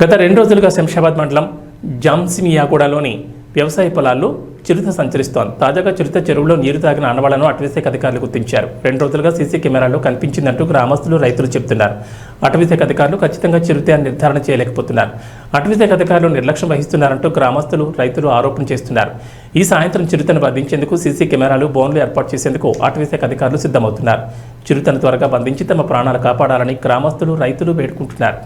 గత 2 రోజులుగా శంషాబాద్ మండలం జాంసిమియాగూడలోని వ్యవసాయ పొలాల్లో చిరుత సంచరిస్తోంది. తాజాగా చిరుత చెరువులో నీరు తాగిన ఆనవాళ్లను అటవీశాఖ అధికారులు గుర్తించారు. 2 రోజులుగా సీసీ కెమెరాల్లో కనిపించిందంటూ గ్రామస్తులు, రైతులు చెబుతున్నారు. అటవీశాఖ అధికారులు ఖచ్చితంగా చిరుత అని నిర్ధారణ చేయలేకపోతున్నారు. అటవీశాఖ అధికారులు నిర్లక్ష్యం వహిస్తున్నారంటూ గ్రామస్తులు, రైతులు ఆరోపణ చేస్తున్నారు. ఈ సాయంత్రం చిరుతను బంధించేందుకు సీసీ కెమెరాలు, బోన్లు ఏర్పాటు చేసేందుకు అటవీశాఖ అధికారులు సిద్ధమవుతున్నారు. చిరుతను త్వరగా బంధించి తమ ప్రాణాలు కాపాడాలని గ్రామస్తులు, రైతులు వేడుకుంటున్నారు.